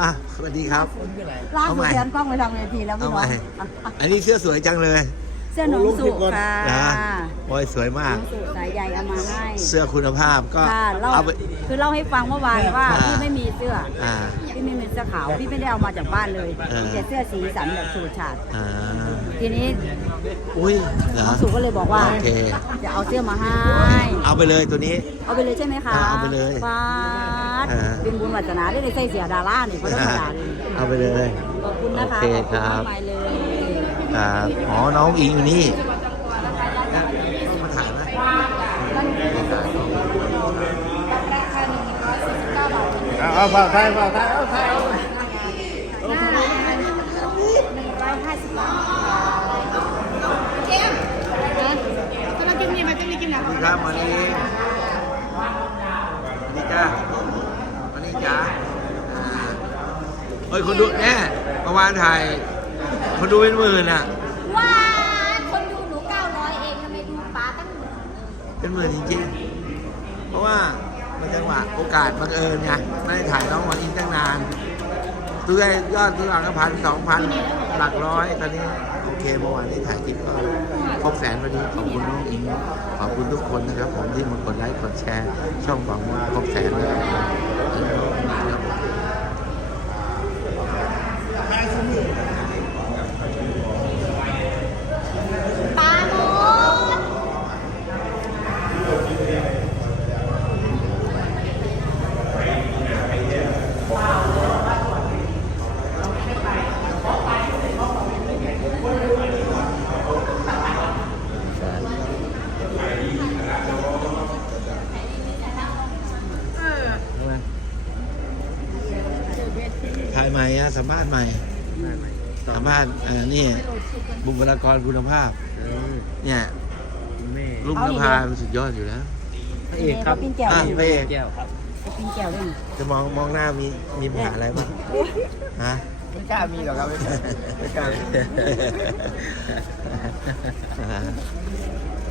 อะสวัสดีครับ ล่าเอาสุใหม่ดเทียนกล้องไปทางเวทีแล้วพี่เอาน้ใหอม่งอะอะอันนี้เสื้อสวยจังเลยเสื้อหนองสุค่ะนะโอ้ยสวยมากหนองสุสายใยเอามาให้เสื้อคุณภาพก็ค่ะเล่าเอาไป คือเล่าให้ฟังเมื่อวานว่าอ่า พี่ไม่มีเสื้ออ่า พี่ไม่มีเสื้อขาวพี่ไม่ได้เอามาจากบ้านเลยเออ มีแต่เสื้อสีสันแบบสูทฉาด อ่า ทีนี้ อุ้ยเหรน้อองสุก็เลยบอกว่าโอเคจะเอาเสื้อมาให้ เอาไปเลยตัวนี้ เอาไปเลยใช่ไหมคะอ่าเอาไปเลยฟ้าดอ่าเป็นบุญวัฒนาได้ในใส่เสียดาราเนี่ยเขาต้องมาด่าเลยเอาไปเลยขอบคุณนะคะโอเคขอบคุณครับมากมายเลยครับอ๋อน้องอิงอยู่นี่มาถ่ายไหมเอาเอาฝากไทยฝากไทยเอาไทยเอา กำลังกินนี่มาจะมีกินหนัง สวัสดี ครับมานีสวัสดีจ้ามานีจ้าอ่าเฮ้ยคนดูแน่เมื่อวานถ่ายคนดูเป็นหมื่นอะ ว้าคนดูหนู900เองทำไมดูป้าตั้งหมื่นเป็นหมื่นจริงๆ เพราะว่ามันจังหวะโอกาสบังเอิญไงไม่ได้ถ่ายน้องวันอินตั้งนานตัวยอดตัวหลังก็พันสองพันหลักร้อยตอนนี้โอเคเมื่อวานนี้ถ่ายคลิปก็ ครบแสนพอดีขอบคุณน้องอิงขอบคุณทุกคนนะครับ ผมที่มากดไลค์กดแชร์ ช่องของครบแสนนะครับ ป้าโมด ถ่ายใหม่อะสัมภาษณ์ใหม่สัมภาษณ์เอ่อนี่บุคลากรคุณภาพเนี่ยแม่ลุงนภาเป็นสุดยอดอยู่แล้วพระเอกครับปิ้งแก้วอะพระเอกแก้วครับปิ้งแก้วด้วยจะมองมองหน้ามีมีปัญหาอะไรบ้างฮะไม่กล้ามีหรอกครับไม่กล้ามี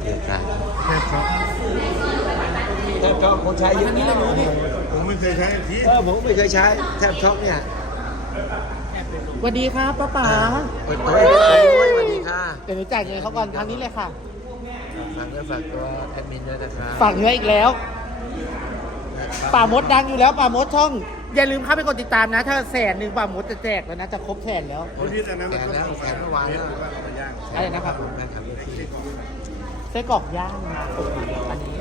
เกี่ยวกันแทบช็อกแทบช็อกคนใช้เยอะนี่เลยนี่ผมไม่เคยใช้ทีเออผมไม่เคยใช้แทบช็อกเนี่ย สวัสดีครับป้าป๋าเปิดตัวโอ้ยสวัสดีค่ะเดี๋ยวหนูจ่ายเงินเขาก่อนทางนี้เลยค่ะ ฝากเนื้อฝากตัวแอดมินด้วยนะครับฝากเนื้ออีกแล้ว ป่ามดดังอยู่แล้วป่ามดช่อง อย่าลืมเข้าไปกดติดตามนะ ถ้าแสนหนึ่งป่ามดจะแจกแล้วนะจะครบแสนแล้วคนที่อันนั้นแสนแล้วแสนเมื่อวานแล้วอะไรนะครับแฟนคลับเอฟซีไส้กรอกย่างนะอันนี้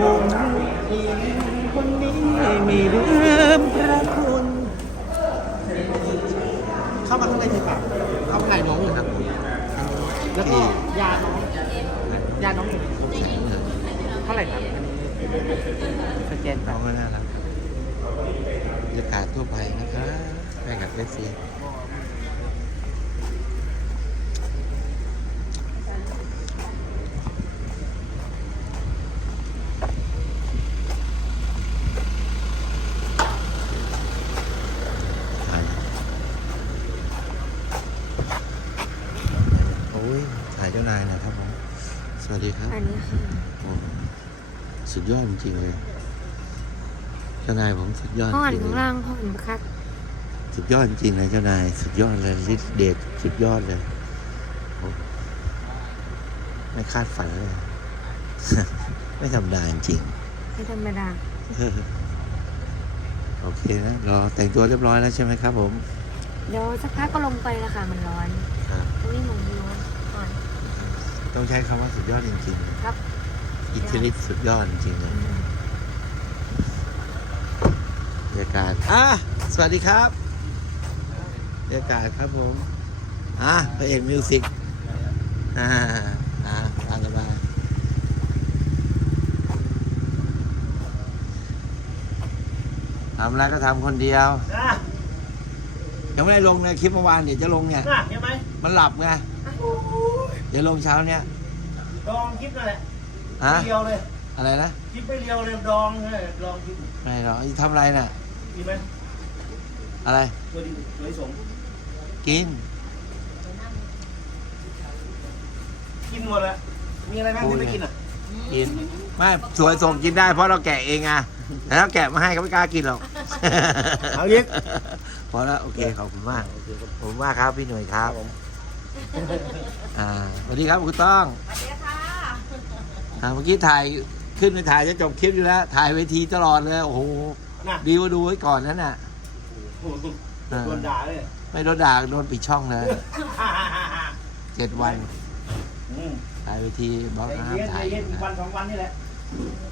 องค์หญิงคนนี้มีลืมพระคุณ เข้ามาข้างในเถอะค่ะเข้าข้างในน้องอยู่นะแล้วก็ยาน้อง ยาน้องอยู่เท่าไหร่ครับสแกน น้ ต่ อ อง ก็น่ารัก บรรยากาศทั่วไปนะครับแฟนคลับเอฟซีถ่ายโอ้ยถ่ายเจ้านายนะครับผม สวัสดีครับ อันนี้ค่ะโอ้สุดยอดจริงๆเลย เจ้านายผมสุดยอดห้องจอันริงข้างๆเลล่ายงห้องอันคักสุดยอดจริงๆเลยเจ้านาย สุดยอดเลยฤทธิ์เดชสุดยอดเลยโอ้ไม่คาดฝันเลย ไม่ธรรมดาจริง ไม่ธรรมดาๆโอเคนะรอแต่งตัวเรียบร้อยแล้วใช่ไหมครับผม เดี๋ยวสักพักก็ลงไปแล้วค่ะมันร้อนครับตรงนี้มันร้อนก่อน ต้องใช้คำว่าสุดยอดจริงครับๆอิทธิฤทธิ์สุดยอดจริงๆเลย บรรยากาศอะสวัสดีครับบรรยากาศครับผมอะพระเอกมิวสิกอ่าอ่าตามสบายทำอะไรก็ทำคนเดียวยังไม่ได้ลงเลยคลิปเมื่อวานเดี๋ยวจะลงเนี่ยน่ะใช่ไหมมันหลับไงเดี๋ยวลงเช้าเนี่ยดองคลิปนั่นแหละฮะเรียวเลยอะไรนะคลิปไม่เรียวเลยดองเลยดองคลิปไม่หรอกทำอะไรน่ะ ดีไหมอะไรตัวดีตัวสงกิน กินหมดแล้วมีอะไรบ้างที่ไม่กินอะกิน ไม่สวยส่งกินได้เพราะเราแกะเองไงอแล้วแกะมาให้ก็ไม่กล้ากินหรอกเอาอีกพอแล้วโอเคขอบคุณมากขอบคุณมากครับพี่หน่วยครับอ่าสวัสดีครับคุณต้องสวัสดีค่ะอ่าเมื่อกี้ถ่ายขึ้นไปถ่ายจะจบคลิปอยู่แล้ว ถ่ายเวทีตลอดเลยโอ้โห น่ะดีว่าดูไว้ก่อนนั่นน่ะโอ้โหโดนด่าเลยไม่โดนด่าโดนปิดช่องเลยฮ่าฮ่าฮ่าฮ่าเจ็ดวันอืมถ่ายเวทีบล็อกใจห้ามเย็นใจถ่ายเย็นวันสองวันนี่แหละ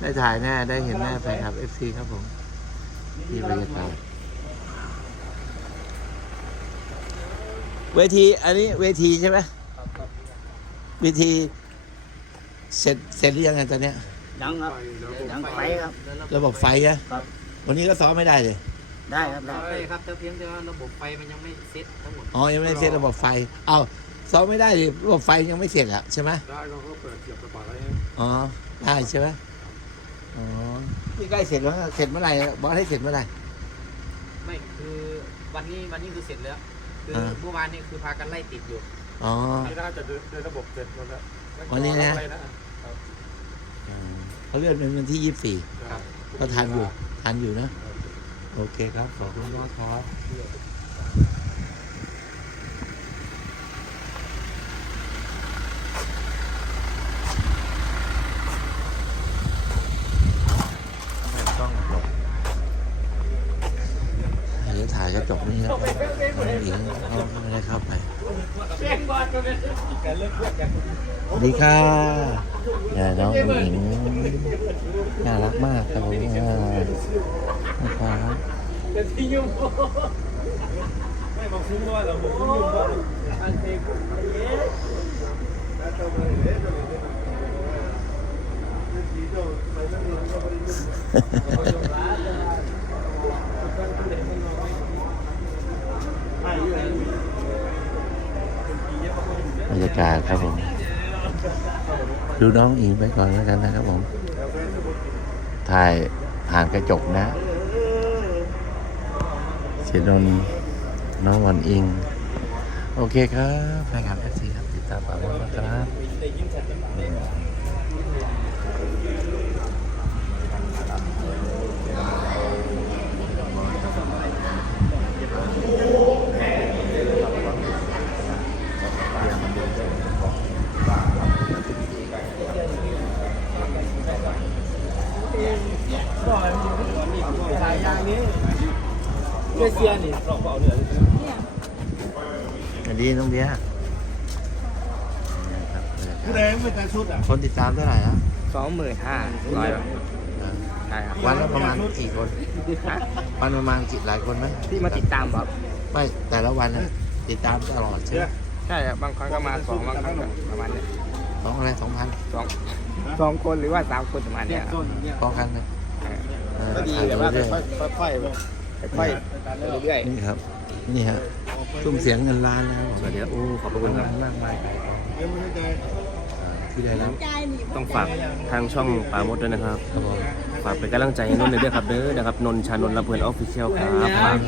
ได้ถ่ายแน่ได้เห็นแน่แฟนคลับเอฟซีครับผมนี่บรรยากาศเวทีอันนี้เวทีใช่ไหมเวทีเสร็จเสร็จหรือยังไงตอนเนี้ยยังครับยังไปครับ ระบบไฟอะครับ วันนี้ก็ซ้อมไม่ได้เลยได้ครับได้ใช่ครับแต่เพียงแต่ว่าระบบไฟมันยังไม่เซ็ตทั้งหมดอ๋อยังไม่ได้เสร็จระบบไฟ เอาซ้อมไม่ได้ดิระบบไฟยังไม่เสร็จอะใช่ไหมได้เราก็เปิดเสียบกระเป๋าไว้อ๋อได้ใช่ไหมอ๋อนี่ใกล้เสร็จแล้วเสร็จเมื่อไหร่บอสให้เสร็จเมื่อไหร่ไม่คือวันนี้วันนี้คือเสร็จแล้ว คืออ่าเมื่อวานนี่คือพากันไล่ติดอยู่อ๋อนี่น่าจะเดินระบบเสร็จหมดแล้ววันนี้นะอืมเขาเลื่อนเป็นวันที่ยี่สิบสี่ครับ ก็ทานอยู่ทานอยู่นะ โอเคครับ ขอบคุณมากครับ ไม่ต้องหลบเดี๋ยวถ่ายกระจกนี่ครับน้องหญิงเขาไม่ได้เข้าไปสวัสดีค่ะอย่าน้องหญิงน่ารักมากครับผมนะครับไม่บอกคุ้มว่าเราบอกคุ้มยุ่งว่าอันเอง บรรยากาศครับผม ดูน้องอิงไปก่อนแล้วกันนะครับผม ถ่ายผ่านกระจกนะเสียดนน้องวันอิง โอเคครับแฟนคลับเอฟซีครับ ติดตามฝากไว้นะครับ สวัสดีน้องเบียร์ครับผู้ใดไม่แต่ชุดอะคนติดตามเท่าไหร่ฮะสองหมื่นห้าร้อยใช่ครับวันละประมาณกี่คนวันประมาณกี่หลายคนไหมที่มาติดตามครับไม่แต่ละวันนะติดตามตลอดใช่ไหมใช่ครับบางครั้งก็มาสองบางครั้งก็ประมาณเนี้ยสองอะไรสองพันสองสองคนหรือว่าสามคนประมาณเนี้ยครับพอกันนะเออก็ดีถ่ายแต่ไปว่าเรื่อยค่อยๆ ค่อยๆค่อยๆเรื่อยนี่ครับ นี่ฮะซุ้มเสียงเงินล้านนะครับผมสวัสดีครับโอ้ขอบพระคุณครับมากมายที่ได้แล้วต้องฝากทางช่องปราโมดด้วยนะครับครับผมฝากเป็นกำลังใจให้นนท์ด้วยครับเด้อนะครับนนท์ชานนท์ลำเพลินออฟฟิเชียลครับฝาก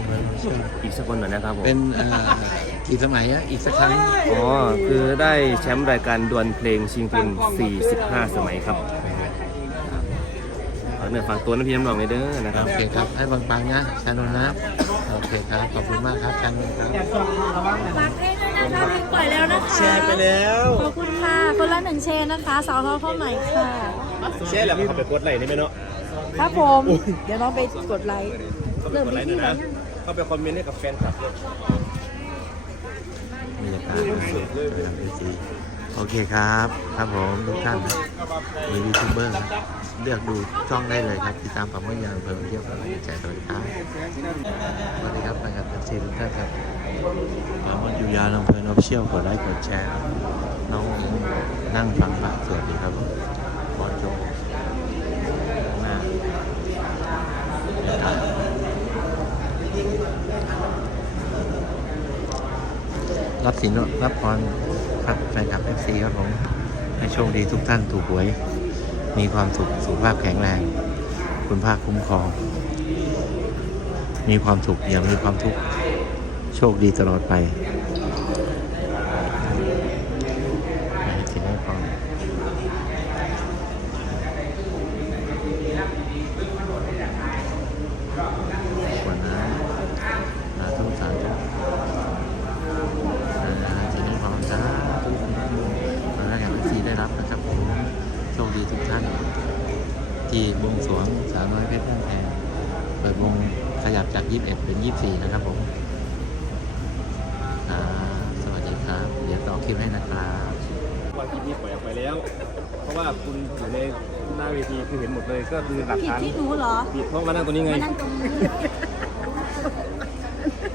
อีกสักคนหน่อยนะครับผมเป็นเอ่อกี่สมัยอะอีกสักครั้งอ๋อคือได้แชมป์รายการดวลเพลงชิงทุน45 สมัยครับฝากเนื้อฝากตัวนะพี่น้ำหนองเลยเด้อนะครับโอเคครับให้ปังๆนะชานนท์นะโอเคครับขอบคุณมากครับชานนท์ครับฝากให้ด้วยนะคะเพลงปล่อยแล้วนะคะแชร์ไปแล้วขอบคุณค่ะคนละหนึ่งแชร์นะคะสาวน้อยเข้าใหม่ค่ะแชร์แล้วเขาไปกดไลค์ได้ไหมเนาะครับผมเดี๋ยวน้องไปกดไลค์เริ่มที่ที่ไหนยังเขาไปคอมเมนต์ให้กับแฟนคลับด้วยบรรยากาศนะครับเอซี โอเคครับ ครับผมทุกท่านมียูทูบเบอร์เลือกดูช่องได้เลยครับ ติดตามปั๊มเมื่อยางเพิ่มเที่ยวกับแจกสวัสดีครับสวัสดีครับไปกับเอซีทุกท่านครับปั๊มมันอยู่ยาวลำเพลินออฟเชียลกดไลค์กดแชร์น้องนั่งฟังพระสวัสดีครับบอลโจหน้าบรรยากาศรับสินรับพร ครับแฟนคลับเอฟซีครับผมให้โชคดีทุกท่านถูกหวย มีความสุขสุขภาพแข็งแรง คุณภาคคุ้มครอง มีความสุขอย่ามีความทุกข์โชคดีตลอดไปให้สินให้พร ดวงขยับจาก 21 เป็น 24 นะครับผมอ่าสวัสดีครับ เดี๋ยวต่อคลิปให้นะครับว่าคลิปนี้ปล่อยออกไปแล้ว เพราะว่าคุณอยู่ในหน้าเวทีคือเห็นหมดเลยก็คือหลักผิดฐานที่หนูเหรอผิดเพราะมานั่งตัวนี้ไง มานั่งตรงนี้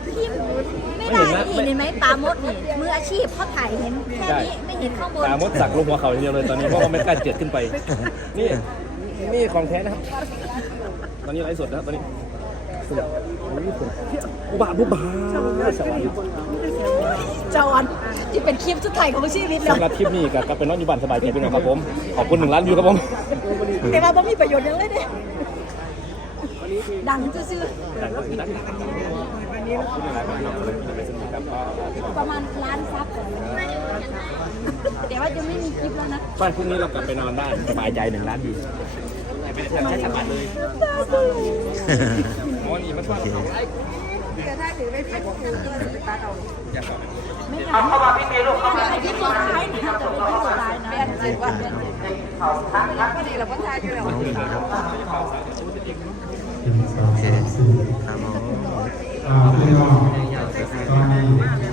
พี่ไม่ได้ไม่นี่เห็นนะเห็นไหมปลามดนี่มืออาชีพเขาถ่ายเห็นแค่นี้ไม่เห็นข้างบน ตามดสักลงหัวเขาอย่างเดียวเลยตอนนี้เพราะว่าไม่กล้าเจ็ดขึ้นไป นี่ นี่ของแท้นะครับ ตอนนี้ไลฟ์สดนะครับตอนนี้สดโอ้ยสดอุบาทบุบาสวัสดีจอนที่เป็นคลิปสุดท้ายของชีวิตเลยสำหรับคลิปนี้กับกับเป็นน้องอยู่บ้านสบายใจเป็นไงครับผม ขอบคุณหนึ่งล้านวิวครับผม แต่ว่าต้องมีประโยชน์ยังเลยเนี่ยดังซื่อประมาณล้านซับแต่ว่าจะไม่มีคลิปแล้วนะบ้านพรุ่งนี้เรากลับไปนอนได้สบายใจหนึ่งล้านวิว ไม่ได้ใช้สบายเลยอ๋อนี่มันว่าโอเคแต่ถ้าถือไม่เป็นตาเอาเอาเข้ามาพี่เมย์ลูกเข้ามาคลิปสุดท้ายนะจะเป็นคลิปสุดท้ายนะเปลี่ยนจิตว่าเปลี่ยนจิตพอดีเราก็ทายอยู่แล้วน้องหญิงครับโอเคครับผม